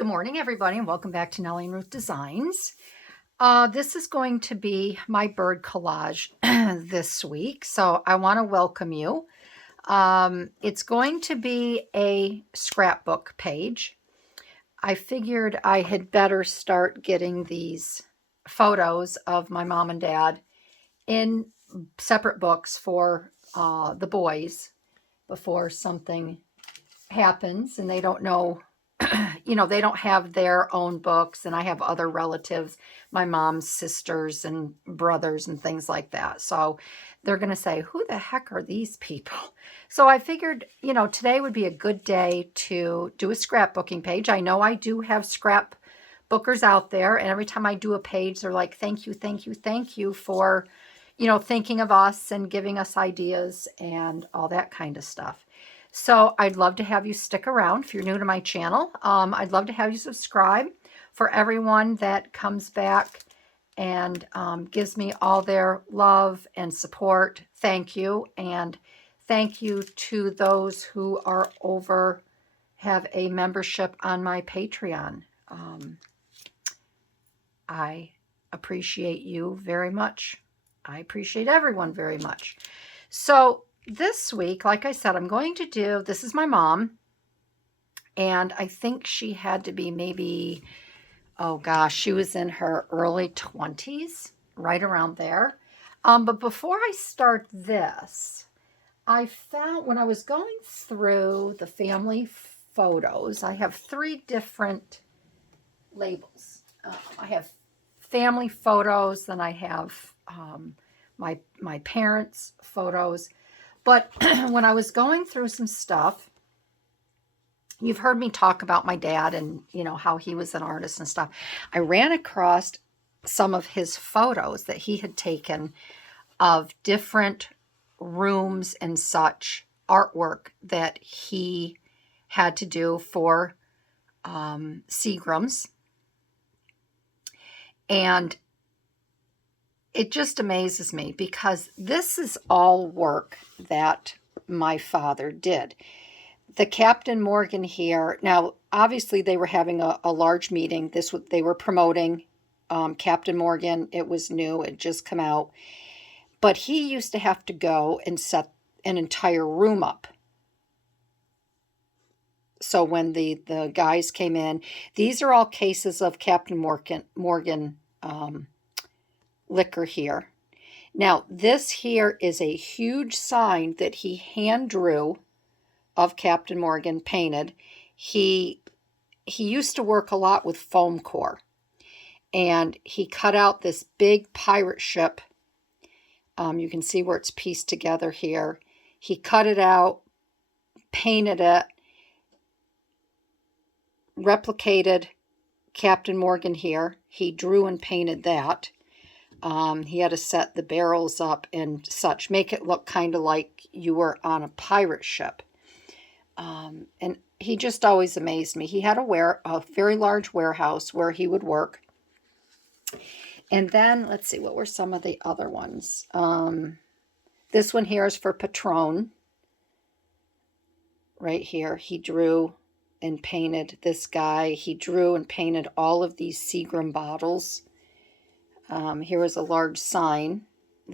Good morning, everybody, and welcome back to Nellie and Ruth Designs. This is going to be my bird collage this week, so I want to welcome you. It's going to be a scrapbook page. I figured I had better start getting these photos of my mom and dad in separate books for the boys before something happens and they don't know. They don't have their own books, and I have other relatives, my mom's sisters and brothers and things like that. So they're going to say, who the heck are these people? So I figured, today would be a good day to do a scrapbooking page. I know I do have scrapbookers out there, and every time I do a page, they're like, thank you, thank you, thank you for, thinking of us and giving us ideas and all that kind of stuff. So I'd love to have you stick around if you're new to my channel. I'd love to have you subscribe. For everyone that comes back and gives me all their love and support, thank you. And thank you to those who have a membership on my Patreon. I appreciate you very much. I appreciate everyone very much. So this week, like I said, I'm going to do, this is my mom, and I think she had to be maybe, oh gosh, she was in her early 20s, right around there. But before I start this, I found when I was going through the family photos, I have 3 different labels. I have family photos, then I have my parents' photos. But when I was going through some stuff, you've heard me talk about my dad and, how he was an artist and stuff. I ran across some of his photos that he had taken of different rooms and such artwork that he had to do for Seagrams. And it just amazes me because this is all work that my father did. The Captain Morgan here, now obviously they were having a large meeting. They were promoting Captain Morgan. It was new, it just come out. But he used to have to go and set an entire room up. So when the guys came in, these are all cases of Captain Morgan liquor here. Now, this here is a huge sign that he hand drew of Captain Morgan, painted. He used to work a lot with foam core, and he cut out this big pirate ship. You can see where it's pieced together here. He cut it out, painted it, replicated Captain Morgan here. He drew and painted that. He had to set the barrels up and such, make it look kind of like you were on a pirate ship. And he just always amazed me. He had a very large warehouse where he would work. And then, let's see, what were some of the other ones? This one here is for Patron. Right here, he drew and painted this guy. He drew and painted all of these Seagram bottles. Here was a large sign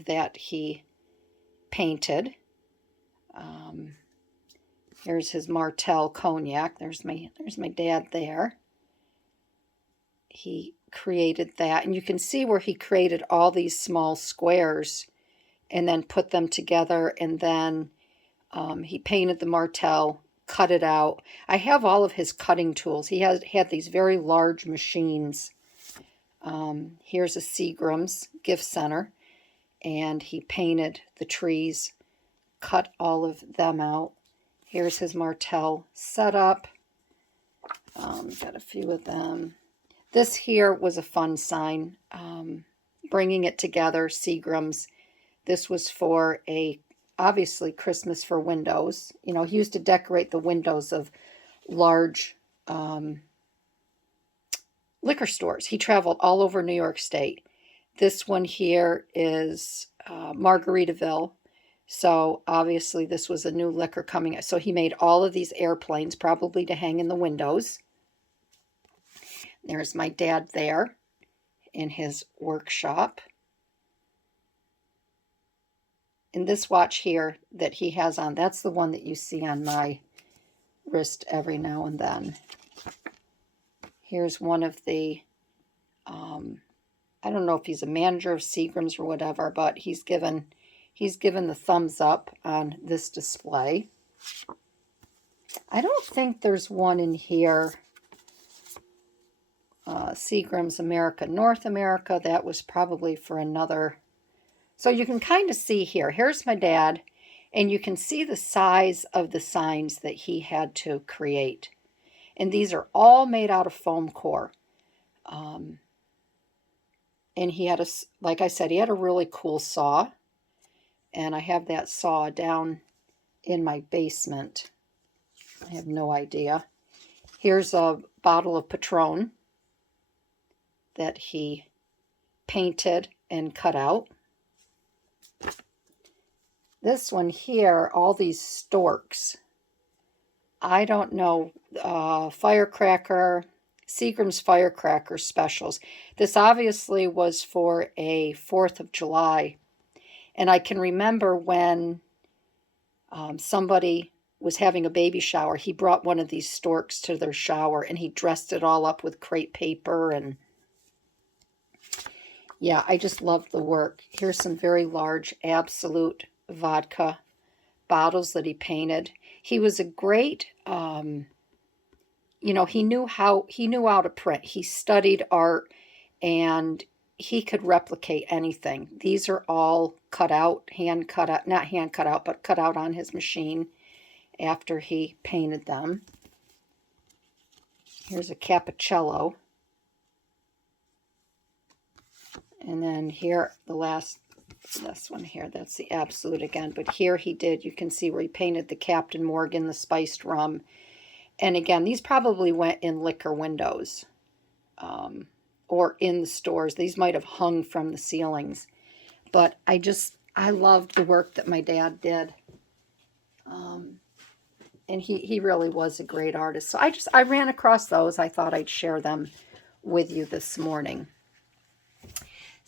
that he painted. Here's his Martell cognac. There's my dad there. He created that, and you can see where he created all these small squares and then put them together, and then he painted the Martell, cut it out. I have all of his cutting tools. He had these very large machines. Here's a Seagram's gift center, and he painted the trees, cut all of them out. Here's his Martell setup. Got a few of them. This here was a fun sign, bringing it together, Seagram's. This was for obviously Christmas for windows. He used to decorate the windows of large liquor stores. He traveled all over New York State. This one here is Margaritaville. So obviously this was a new liquor coming. So he made all of these airplanes, probably to hang in the windows. There's my dad there in his workshop. And this watch here that he has on, that's the one that you see on my wrist every now and then. Here's one of the, I don't know if he's a manager of Seagram's or whatever, but he's given the thumbs up on this display. I don't think there's one in here. Seagram's America, North America, that was probably for another. So you can kind of see here. Here's my dad, and you can see the size of the signs that he had to create. And these are all made out of foam core. And he had like I said, he had a really cool saw. And I have that saw down in my basement. I have no idea. Here's a bottle of Patron that he painted and cut out. This one here, all these storks. I don't know, firecracker, Seagram's firecracker specials. This obviously was for a 4th of July. And I can remember when somebody was having a baby shower, he brought one of these storks to their shower and he dressed it all up with crepe paper. And yeah, I just loved the work. Here's some very large Absolute vodka bottles that he painted. He was a great, you know, he knew how to print. He studied art and he could replicate anything. These are all cut out, hand cut out, not hand cut out, but cut out on his machine after he painted them. Here's a Capicello. And then here, this one here, that's the Absolute again. But here he did, you can see where he painted the Captain Morgan, the spiced rum. And again, these probably went in liquor windows or in the stores. These might have hung from the ceilings. But I loved the work that my dad did. And he really was a great artist. So I ran across those. I thought I'd share them with you this morning.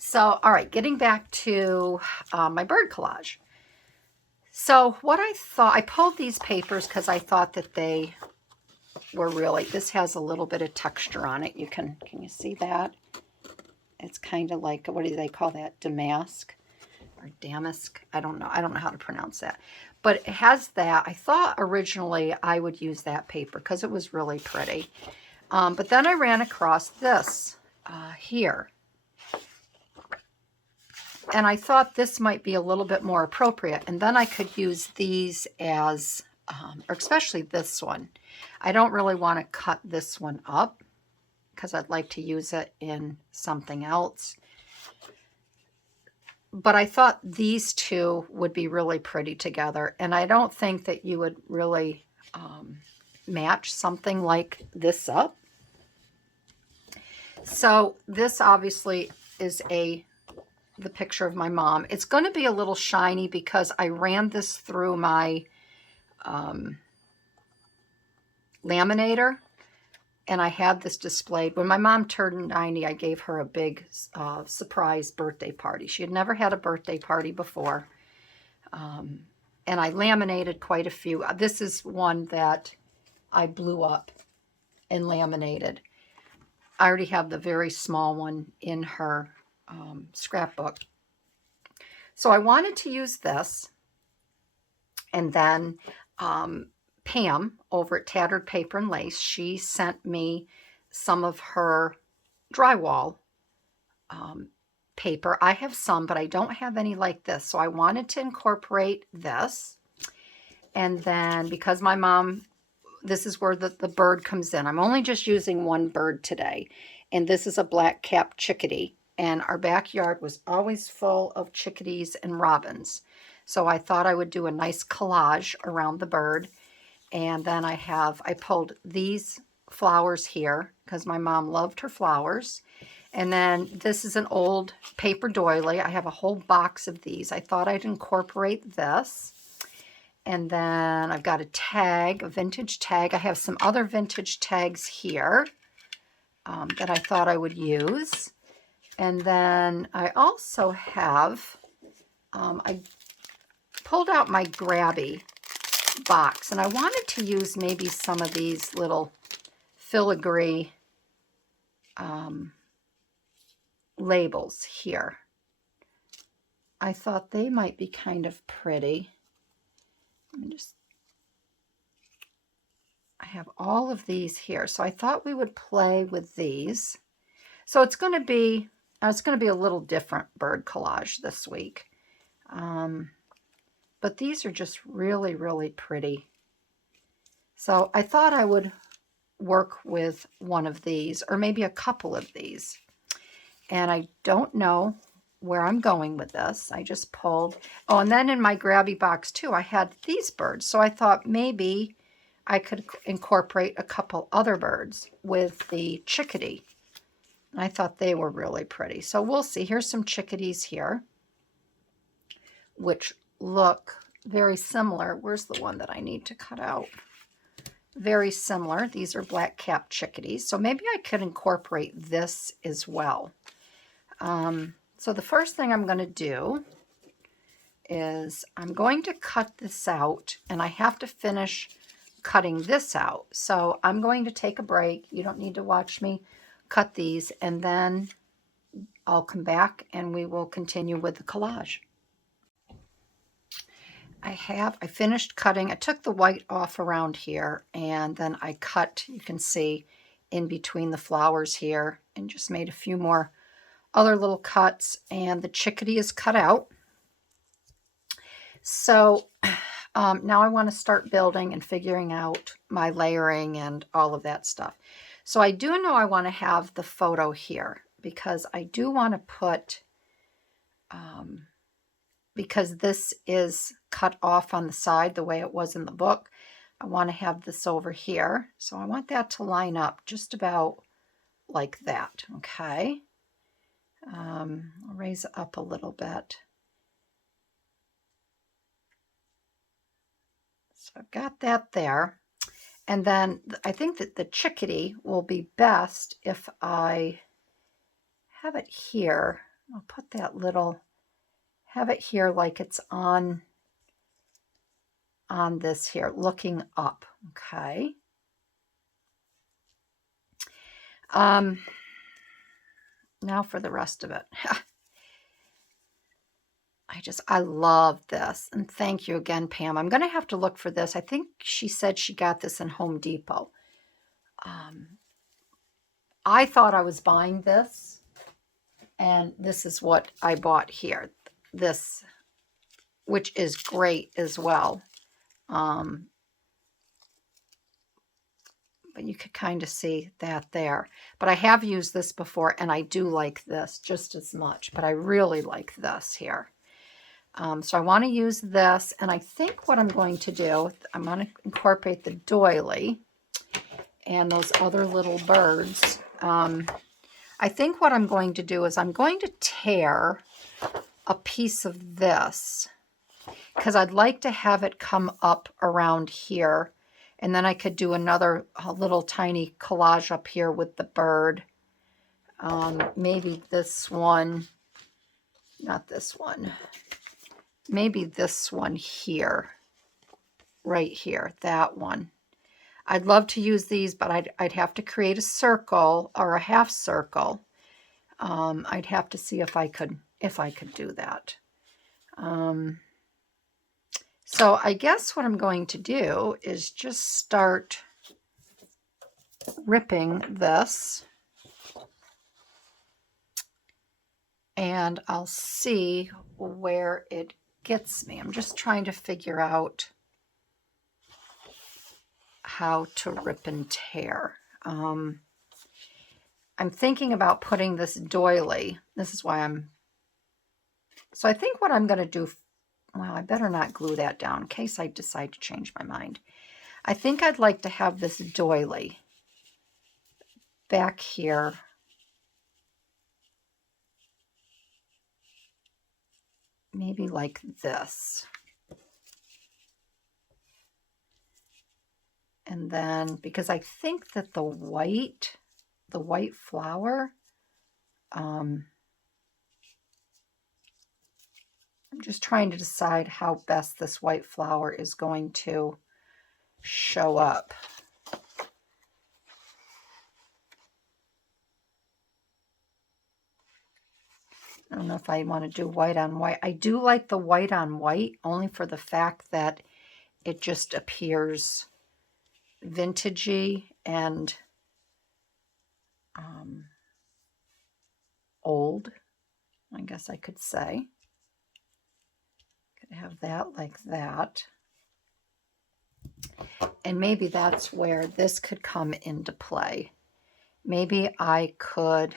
So, all right, getting back to my bird collage. So what I pulled these papers because I thought that they were really, this has a little bit of texture on it. Can you see that? It's kind of like, what do they call that? Damask or damask? I don't know how to pronounce that. But it has that. I thought originally I would use that paper because it was really pretty. But then I ran across this here. And I thought this might be a little bit more appropriate. And then I could use these as, or especially this one. I don't really want to cut this one up because I'd like to use it in something else. But I thought these two would be really pretty together. And I don't think that you would really match something like this up. So this obviously is the picture of my mom. It's going to be a little shiny because I ran this through my laminator, and I had this displayed. When my mom turned 90, I gave her a big surprise birthday party. She had never had a birthday party before, and I laminated quite a few. This is one that I blew up and laminated. I already have the very small one in her scrapbook. So I wanted to use this, and then Pam over at Tattered Paper and Lace, she sent me some of her drywall paper. I have some, but I don't have any like this. So I wanted to incorporate this. And then because my mom, this is where the bird comes in. I'm only just using one bird today. And this is a black-capped chickadee. And our backyard was always full of chickadees and robins. So I thought I would do a nice collage around the bird. And then I pulled these flowers here because my mom loved her flowers. And then this is an old paper doily. I have a whole box of these. I thought I'd incorporate this. And then I've got a tag, a vintage tag. I have some other vintage tags here. that I thought I would use. And then I also have, I pulled out my Grabby box, and I wanted to use maybe some of these little filigree labels here. I thought they might be kind of pretty. Let me just, I have all of these here, so I thought we would play with these. So it's going to be a little different bird collage this week. But these are just really, really pretty. So I thought I would work with one of these, or maybe a couple of these. And I don't know where I'm going with this. I just pulled. Oh, and then in my Grabby box too, I had these birds. So I thought maybe I could incorporate a couple other birds with the chickadee. I thought they were really pretty. So we'll see. Here's some chickadees here, which look very similar. Where's the one that I need to cut out? Very similar. These are black-capped chickadees. So maybe I could incorporate this as well. So the first thing I'm going to do is I'm going to cut this out, and I have to finish cutting this out. So I'm going to take a break. You don't need to watch me cut these, and then I'll come back and we will continue with the collage. I finished cutting. I took the white off around here, and then I cut, you can see, in between the flowers here, and just made a few more other little cuts, and the chickadee is cut out. So now I want to start building and figuring out my layering and all of that stuff. So I do know I want to have the photo here, because I do want to put, because this is cut off on the side the way it was in the book, I want to have this over here. So I want that to line up just about like that, okay? I'll raise it up a little bit. So I've got that there. And then I think that the chickadee will be best if I have it here. I'll put that little, have it here like it's on this here, looking up, okay? Now for the rest of it. I love this. And thank you again, Pam. I'm going to have to look for this. I think she said she got this in Home Depot. I thought I was buying this, and this is what I bought here. This, which is great as well. But you could kind of see that there. But I have used this before, and I do like this just as much. But I really like this here. So I want to use this, and I think what I'm going to do, I'm going to incorporate the doily and those other little birds. I think what I'm going to do is I'm going to tear a piece of this, because I'd like to have it come up around here, and then I could do another little tiny collage up here with the bird. Maybe this one, not this one. Maybe this one here, right here, that one. I'd love to use these, but I'd have to create a circle or a half circle. I'd have to see if I could do that. So I guess what I'm going to do is just start ripping this, and I'll see where it gets me. I'm just trying to figure out how to rip and tear. I'm thinking about putting this doily. This is why so I think what I'm going to do, well, I better not glue that down in case I decide to change my mind. I think I'd like to have this doily back here. Maybe like this. And then, because I think that the white the white flower. I'm just trying to decide how best this white flower is going to show up. I don't know if I want to do white on white. I do like the white on white only for the fact that it just appears vintagey and old, I guess I could say. Could have that like that. And maybe that's where this could come into play. Maybe I could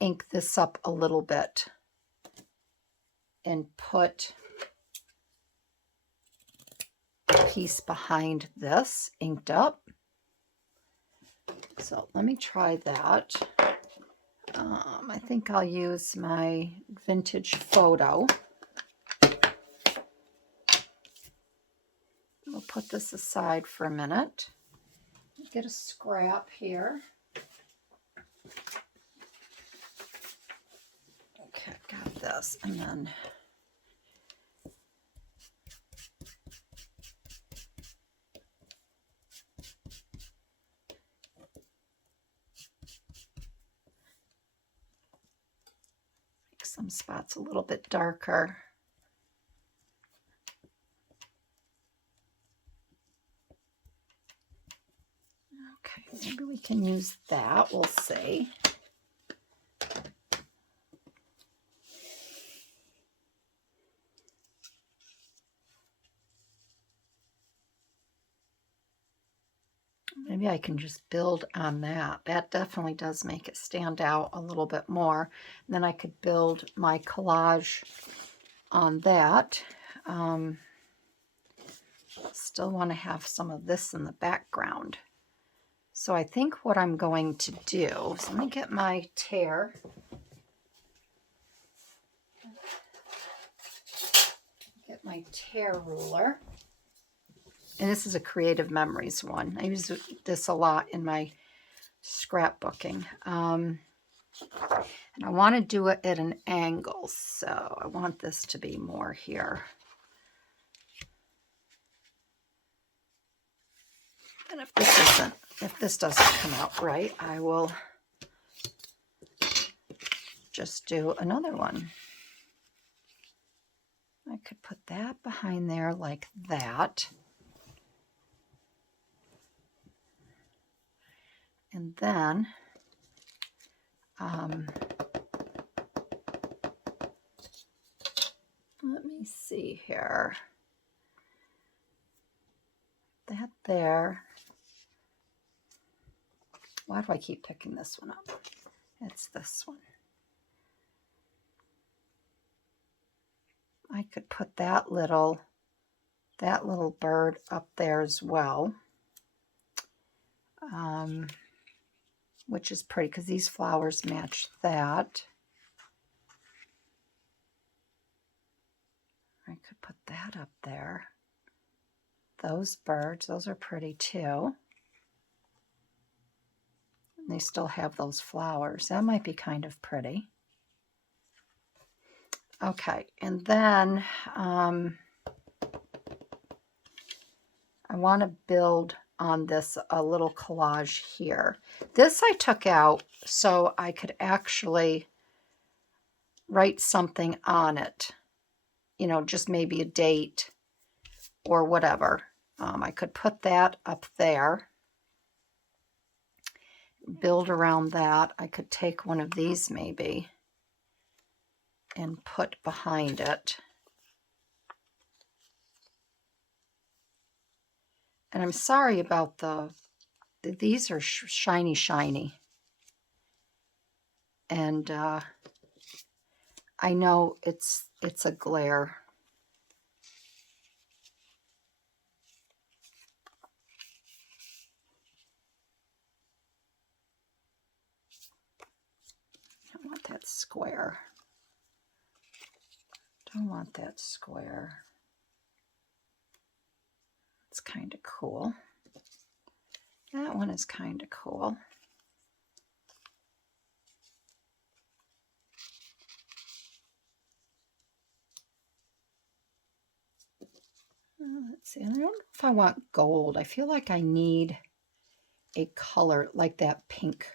ink this up a little bit and put a piece behind this inked up. So let me try that. I think I'll use my vintage photo. We'll put this aside for a minute. Get a scrap here. Okay, got this. And then make some spots a little bit darker. Okay, maybe we can use that. We'll see. Maybe I can just build on that. That definitely does make it stand out a little bit more. And then I could build my collage on that. Still want to have some of this in the background. So I think what I'm going to do, so let me get my tear. Get my tear ruler. And this is a Creative Memories one. I use this a lot in my scrapbooking. And I want to do it at an angle, so I want this to be more here. And if this doesn't come out right, I will just do another one. I could put that behind there like that. And then let me see here. That there. Why do I keep picking this one up? It's this one. I could put that little bird up there as well, which is pretty because these flowers match that. I could put that up there. Those birds, those are pretty too. And they still have those flowers. That might be kind of pretty. Okay, and then I want to build on this a little collage here. This I took out so I could actually write something on it. You know, just maybe a date or whatever. I could put that up there. Build around that. I could take one of these maybe and put behind it. And I'm sorry about these are shiny. And I know it's a glare. I want that square. Don't want that square. It's kind of cool. That one is kind of cool. Let's see. I don't know if I want gold. I feel like I need a color like that pink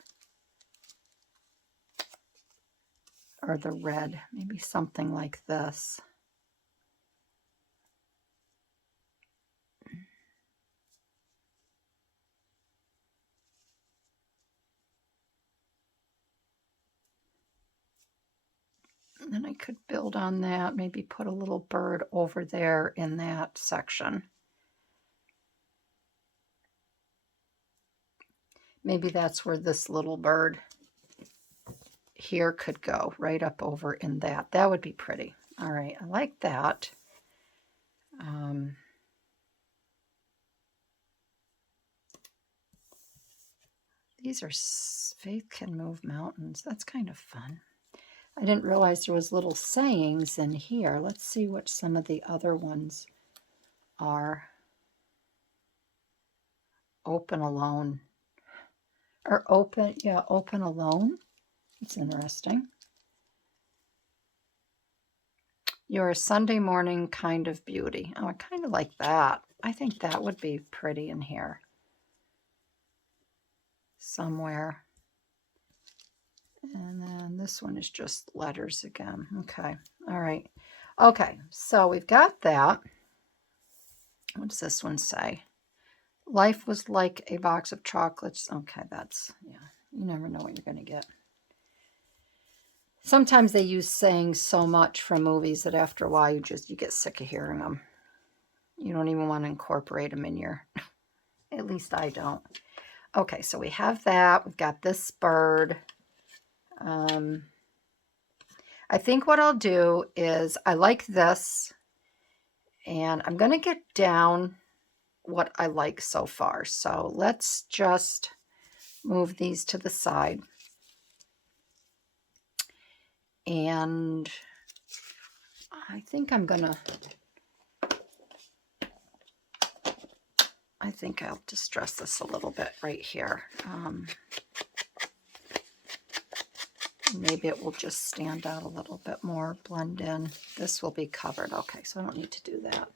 or the red. Maybe something like this. And then I could build on that, maybe put a little bird over there in that section. Maybe that's where this little bird here could go, right up over in that. That would be pretty. All right, I like that. These are Faith Can Move Mountains. That's kind of fun. I didn't realize there was little sayings in here. Let's see what some of the other ones are. Open alone. Or open, yeah, open alone. It's interesting. You're a Sunday morning kind of beauty. Oh, I kind of like that. I think that would be pretty in here. Somewhere. And then this one is just letters again. Okay. All right. Okay. So we've got that. What does this one say? Life was like a box of chocolates. Okay. That's, yeah. You never know what you're going to get. Sometimes they use sayings so much from movies that after a while you get sick of hearing them. You don't even want to incorporate them in your, at least I don't. Okay. So we have that. We've got this bird. I think what I'll do is I like this, and I'm going to get down what I like so far. So let's just move these to the side. And I think I'll distress this a little bit right here. Maybe it will just stand out a little bit more, blend in. This will be covered. Okay, so I don't need to do that.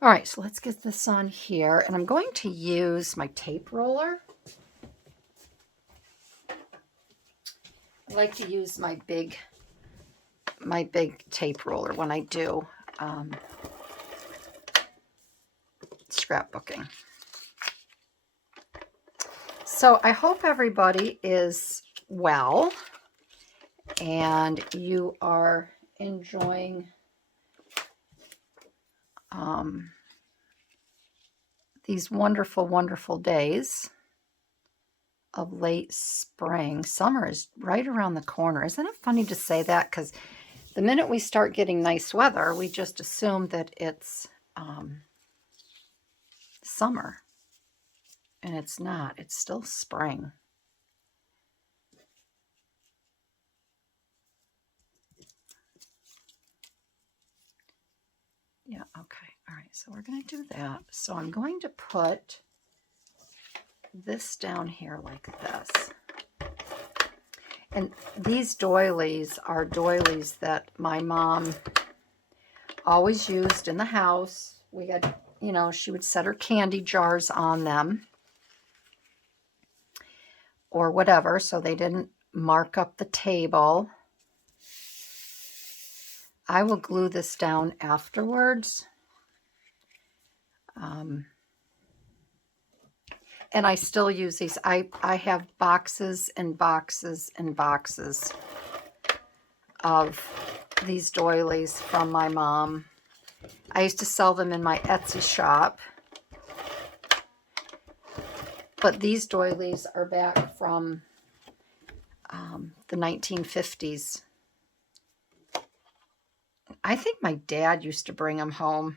All right, so let's get this on here. And I'm going to use my tape roller. I like to use my big tape roller when I do scrapbooking. So I hope everybody is well and you are enjoying these wonderful, wonderful days of late spring. Summer is right around the corner. Isn't it funny to say that? Because the minute we start getting nice weather, we just assume that it's summer. And it's not. It's still spring. Yeah, okay. All right, so we're going to do that. So I'm going to put this down here like this. And these doilies are doilies that my mom always used in the house. We had, you know, she would set her candy jars on them or whatever, so they didn't mark up the table. I will glue this down afterwards. And I still use these. I have boxes and boxes and boxes of these doilies from my mom. I used to sell them in my Etsy shop. But these doilies are back from the 1950s. I think my dad used to bring them home.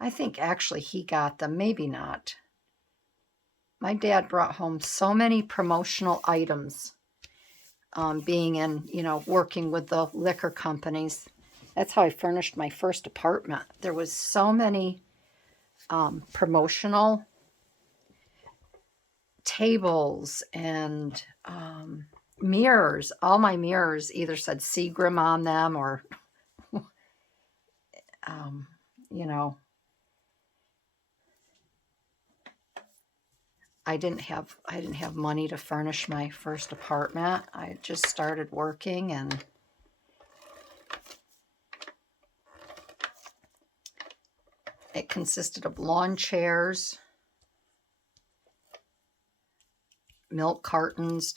I think actually he got them, maybe not. My dad brought home so many promotional items, being in, you know, working with the liquor companies. That's how I furnished my first apartment. There was so many promotional tables and mirrors. All my mirrors either said Seagram on them or, you know, I didn't have money to furnish my first apartment. I just started working, and it consisted of lawn chairs, milk cartons.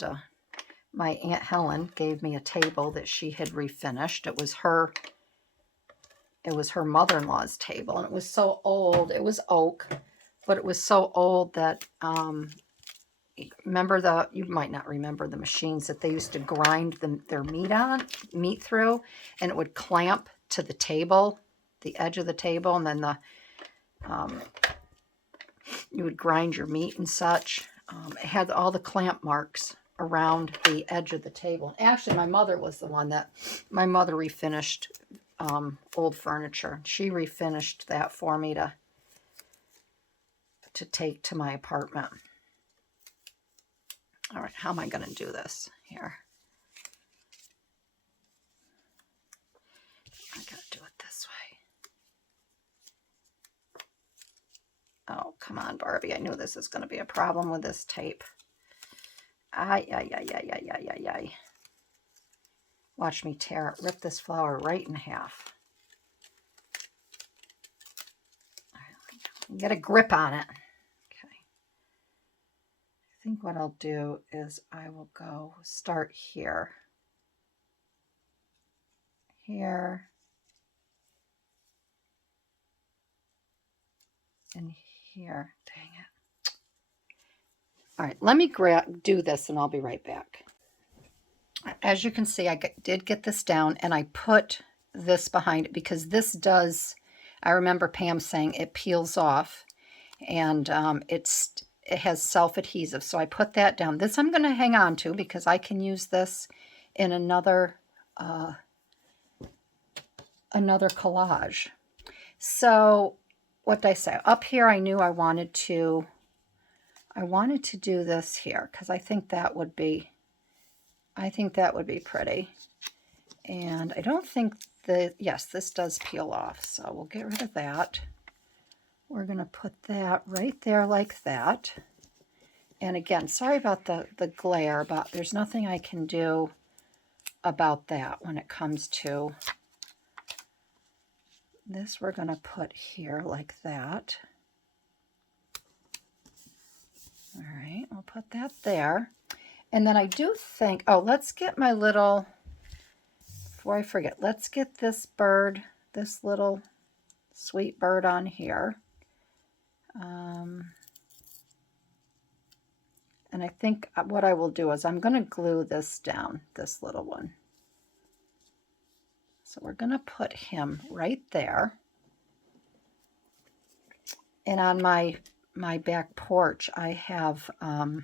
My Aunt Helen gave me a table that she had refinished. It was her mother-in-law's table, and it was so old. It was oak, but it was so old that remember you might not remember the machines that they used to grind their meat through, and it would clamp to the table, the edge of the table, and then you would grind your meat and such. It had all the clamp marks around the edge of the table. Actually, my mother refinished old furniture. She refinished that for me to take to my apartment. All right, how am I going to do this here? I got to do it this way. Oh, come on, Barbie. I knew this is going to be a problem with this tape. Ay, ay, ay, ay, ay, ay, ay, ay. Watch me rip this flower right in half. Get a grip on it. Okay. I think what I'll do is I will start here. Here. And here. Dang it. All right, let me do this and I'll be right back. As you can see, I did get this down, and I put this behind it because this does, I remember Pam saying it peels off, and it has self-adhesive. So I put that down. This I'm going to hang on to because I can use this in another collage. So what did I say? Up here, I knew I wanted to do this here because I think that would be pretty. And I don't think yes, this does peel off, so we'll get rid of that. We're going to put that right there like that. And again, sorry about the glare, but there's nothing I can do about that when it comes to this. We're going to put here like that. All right, we'll put that there. And then I do think, oh, let's get my little, before I forget, let's get this bird, this little sweet bird on here. And I think what I will do is I'm going to glue this down, this little one. So we're going to put him right there. And on my back porch, I have a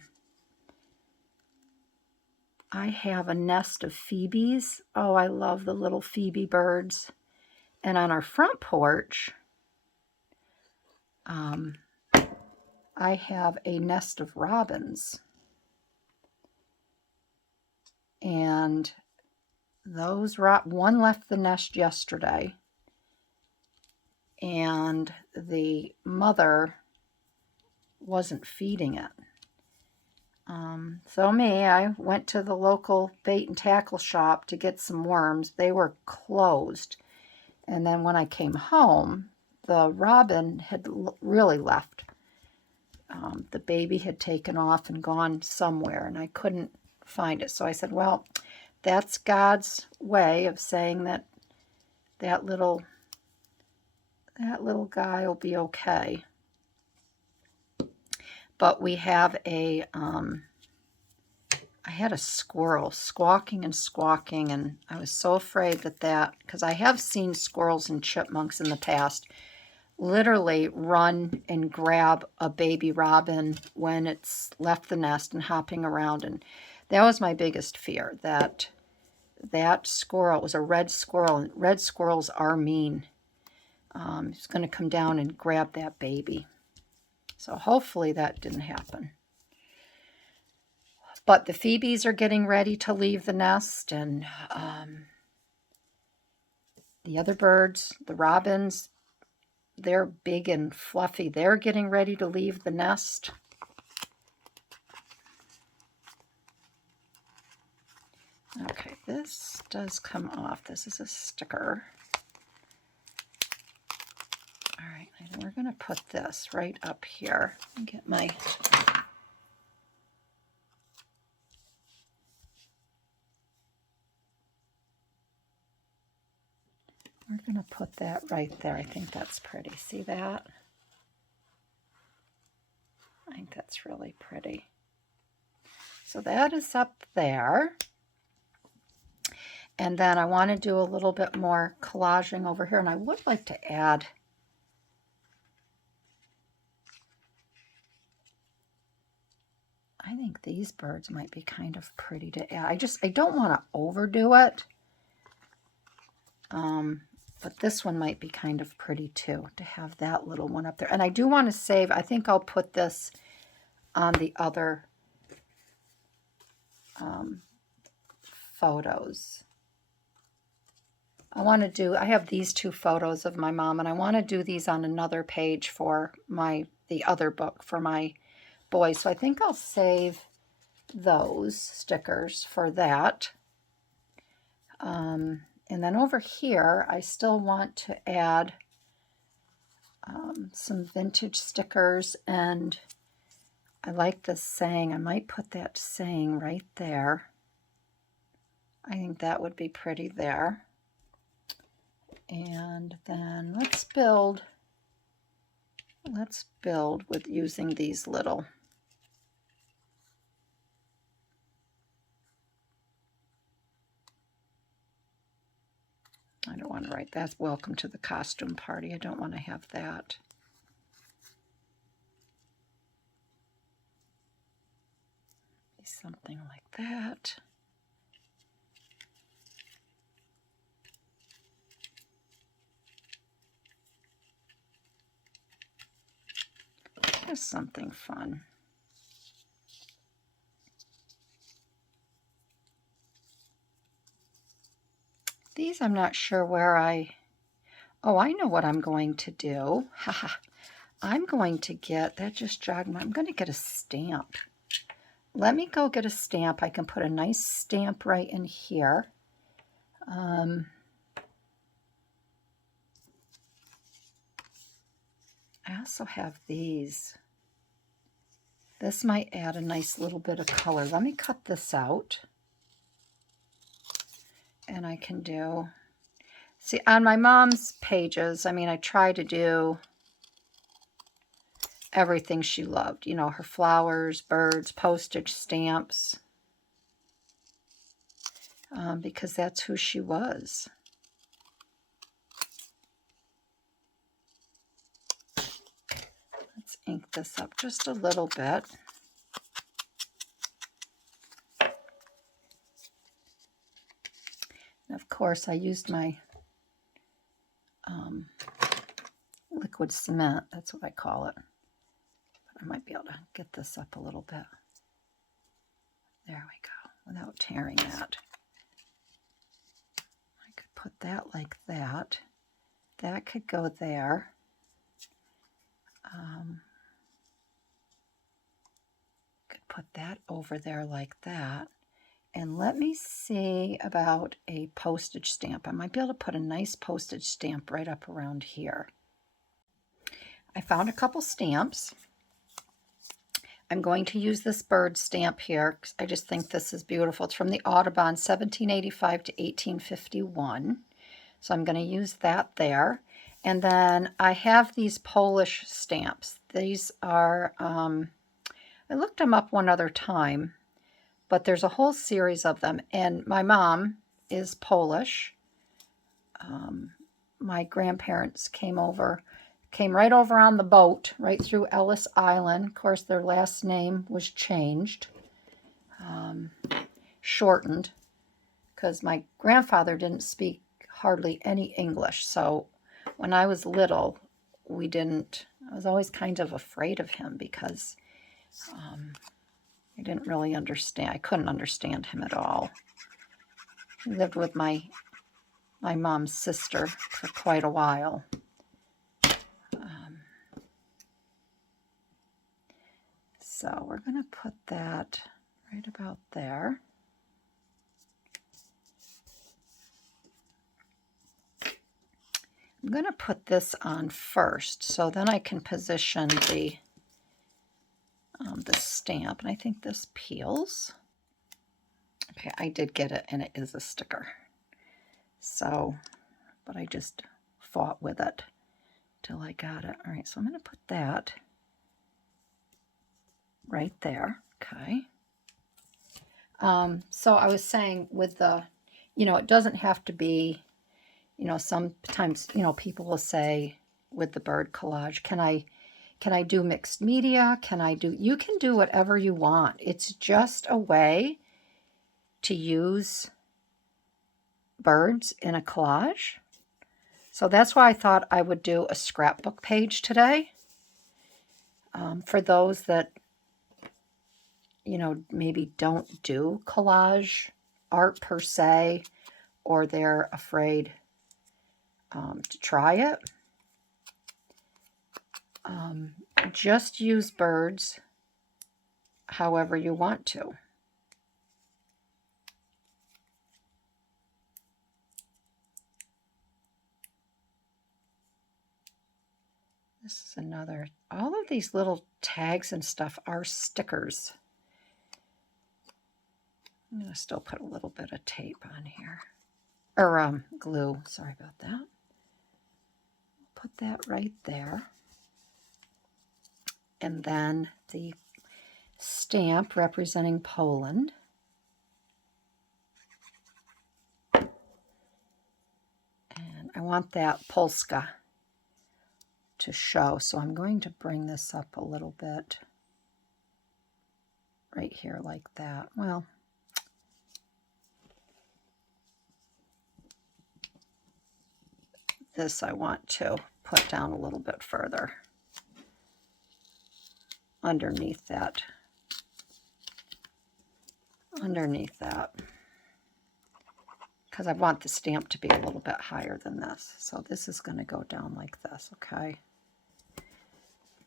nest of phoebes. Oh, I love the little phoebe birds. And on our front porch, I have a nest of robins. And one left the nest yesterday, and the mother wasn't feeding it. So I went to the local bait and tackle shop to get some worms. They were closed. And then when I came home, the robin had really left. The baby had taken off and gone somewhere, and I couldn't find it. So I said, well, that's God's way of saying that little guy will be okay. But we have I had a squirrel squawking and squawking, and I was so afraid because I have seen squirrels and chipmunks in the past literally run and grab a baby robin when it's left the nest and hopping around. And that was my biggest fear, that squirrel was a red squirrel, and red squirrels are mean. It's going to come down and grab that baby. So hopefully that didn't happen. But the Phoebes are getting ready to leave the nest, and the other birds, the robins, they're big and fluffy. They're getting ready to leave the nest. Okay, this does come off. This is a sticker. All right, and we're going to put this right up here. Get my... We're going to put that right there. I think that's pretty. See that? I think that's really pretty. So that is up there. And then I want to do a little bit more collaging over here. And I would like to add I think these birds might be kind of pretty to add. I don't want to overdo it. But this one might be kind of pretty too, to have that little one up there. And I do want to save, I think I'll put this on the other photos. I have these two photos of my mom, and I want to do these on another page for the other book for my boys. So I think I'll save those stickers for that. And then over here, I still want to add some vintage stickers, and I like this saying. I might put that saying right there. I think that would be pretty there. And then let's build with using these little I don't want to write that's welcome to the costume party. I don't want to have that. Something like that. Here's something fun. These I'm not sure where oh, I know what I'm going to do. I'm going to get, that just jogged me, I'm going to get a stamp. Let me go get a stamp. I can put a nice stamp right in here. I also have these. This might add a nice little bit of color. Let me cut this out. And I can do, see, on my mom's pages, I mean, I try to do everything she loved. You know, her flowers, birds, postage stamps. Because that's who she was. Let's ink this up just a little bit. And of course, I used my liquid cement. That's what I call it. But I might be able to get this up a little bit. There we go, without tearing that. I could put that like that. That could go there. Could put that over there like that. And let me see about a postage stamp. I might be able to put a nice postage stamp right up around here. I found a couple stamps. I'm going to use this bird stamp here because I just think this is beautiful. It's from the Audubon, 1785 to 1851. So I'm going to use that there. And then I have these Polish stamps. These are, I looked them up one other time, but there's a whole series of them. And my mom is Polish. My grandparents came right over on the boat, right through Ellis Island. Of course, their last name was changed, shortened, because my grandfather didn't speak hardly any English. So when I was little, I was always kind of afraid of him because, I didn't really understand. I couldn't understand him at all. He lived with my mom's sister for quite a while. So we're going to put that right about there. I'm going to put this on first, so then I can position the stamp, and I think this peels. Okay, I did get it, and it is a sticker. So, but I just fought with it till I got it. All right, so I'm going to put that right there. Okay. So I was saying with the, it doesn't have to be, sometimes, people will say with the bird collage, can I do mixed media? You can do whatever you want. It's just a way to use birds in a collage. So that's why I thought I would do a scrapbook page today. For those that, maybe don't do collage art per se, or they're afraid to try it. Just use birds however you want to. This is another, all of these little tags and stuff are stickers. I'm going to still put a little bit of tape on here. Or glue, sorry about that. Put that right there. And then the stamp representing Poland. And I want that Polska to show, so I'm going to bring this up a little bit right here like that. Well, this I want to put down a little bit further underneath that, because I want the stamp to be a little bit higher than this. So this is going to go down like this, okay?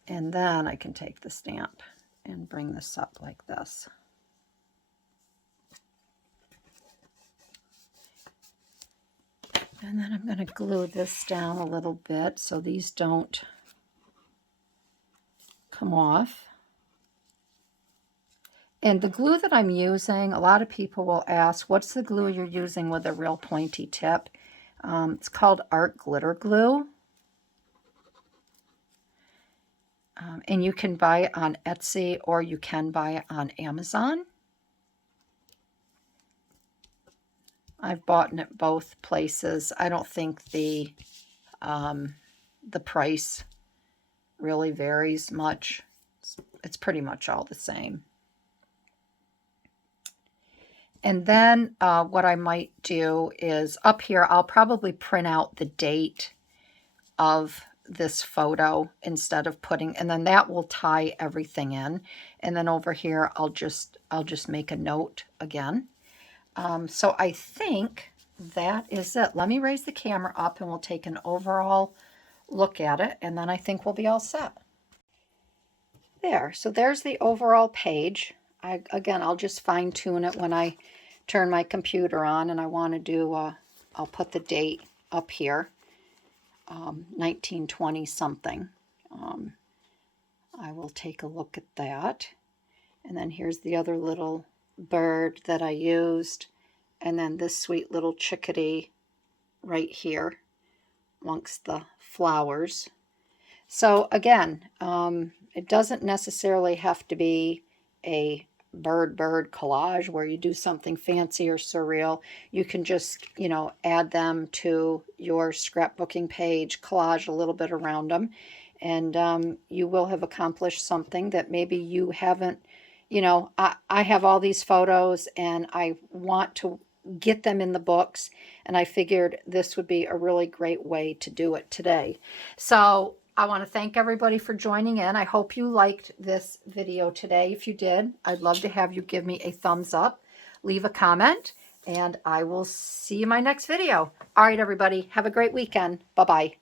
And then I can take the stamp and bring this up like this. And then I'm going to glue this down a little bit so these don't come off. And the glue that I'm using, a lot of people will ask, what's the glue you're using with a real pointy tip? It's called Art Glitter Glue. And you can buy it on Etsy or you can buy it on Amazon. I've bought it at both places. I don't think the price really varies much. It's pretty much all the same. And then what I might do is up here, I'll probably print out the date of this photo instead of putting, and then that will tie everything in. And then over here, I'll just make a note again. So I think that is it. Let me raise the camera up and we'll take an overall look at it, and then I think we'll be all set. There, so there's the overall page. Again, I'll just fine tune it when I turn my computer on, and I want to do, I'll put the date up here, 1920 something. I will take a look at that. And then here's the other little bird that I used, and then this sweet little chickadee right here amongst the flowers. So again, it doesn't necessarily have to be a bird collage where you do something fancy or surreal. You can just, add them to your scrapbooking page, collage a little bit around them, and you will have accomplished something that maybe you haven't. I have all these photos and I want to get them in the books, and I figured this would be a really great way to do it today. So I want to thank everybody for joining in. I hope you liked this video today. If you did, I'd love to have you give me a thumbs up, leave a comment, and I will see you in my next video. All right, everybody, have a great weekend. Bye-bye.